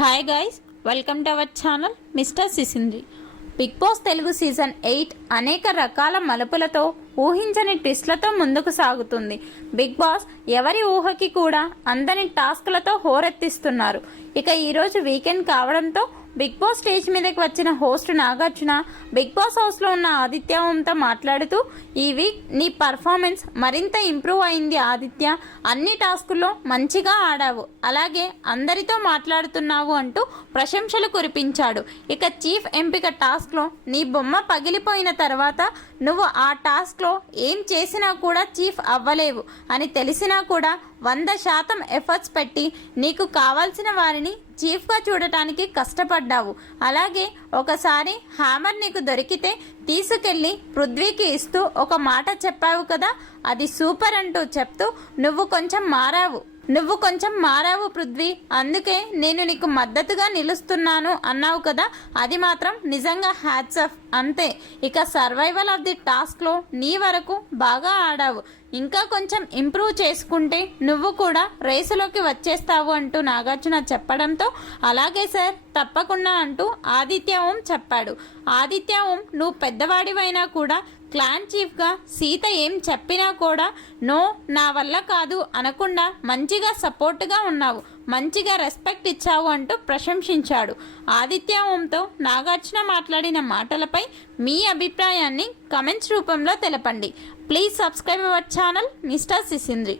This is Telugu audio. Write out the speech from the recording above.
Hi guys, welcome to our channel Mr Sisindri. Bigg Boss Telugu season 8 అనేక రకాల మలుపులతో ఊహించని ట్విస్ట్లతో ముందుకు సాగుతుంది. బిగ్ బాస్ ఎవరి ఊహకి కూడా అందని టాస్క్లతో హోరెత్తిస్తున్నారు. ఇక ఈరోజు వీకెండ్ కావడంతో బిగ్ బాస్ స్టేజ్ మీదకి వచ్చిన హోస్ట్ నాగార్జున బిగ్ బాస్ హౌస్లో ఉన్న ఆదిత్య ఓంతో మాట్లాడుతూ, ఈ వీక్ నీ పర్ఫార్మెన్స్ మరింత ఇంప్రూవ్ అయింది ఆదిత్య, అన్ని టాస్కుల్లో మంచిగా ఆడావు, అలాగే అందరితో మాట్లాడుతున్నావు అంటూ ప్రశంసలు కురిపించాడు. ఇక చీఫ్ ఎంపిక టాస్క్లో నీ బొమ్మ పగిలిపోయిన తర్వాత నువ్వు ఆ టాస్క్లో ఏం చేసినా కూడా చీఫ్ అవ్వలేవు అని తెలిసినా కూడా 100% ఎఫర్ట్స్ పెట్టి నీకు కావాల్సిన వారిని చీఫ్గా చూడటానికి కష్టపడ్డావు. అలాగే ఒకసారి హ్యామర్ నీకు దొరికితే తీసుకెళ్ళి పృథ్వీకి ఇస్తూ ఒక మాట చెప్పావు కదా, అది సూపర్ అంటూ చెప్తూ నువ్వు కొంచెం మారావు పృథ్వీ, అందుకే నేను నీకు మద్దతుగా నిలుస్తున్నాను అన్నావు కదా, అది మాత్రం నిజంగా హ్యాట్స్ ఆఫ్. అంతే. ఇక సర్వైవల్ ఆఫ్ ది టాస్క్లో నీ వరకు బాగా ఆడావు, ఇంకా కొంచెం ఇంప్రూవ్ చేసుకుంటే నువ్వు కూడా రేసులోకి వచ్చేస్తావు అంటూ నాగార్జున చెప్పడంతో, అలాగే సార్ తప్పకుండా అంటూ ఆదిత్య ఓం చెప్పాడు. ఆదిత్య ఓం, నువ్వు పెద్దవాడివైనా కూడా క్లాన్ చీఫ్గా సీత ఏం చెప్పినా కూడా నో నా వల్ల కాదు అనకుండా మంచిగా సపోర్ట్గా ఉన్నావు, మంచిగా రెస్పెక్ట్ ఇచ్చావు అంటూ ప్రశంసించాడు. ఆదిత్య ఓంతో నాగార్జున మాట్లాడిన మాటలపై మీ అభిప్రాయాన్ని కమెంట్స్ రూపంలో తెలపండి. Please subscribe our channel Mr సిసింద్రి.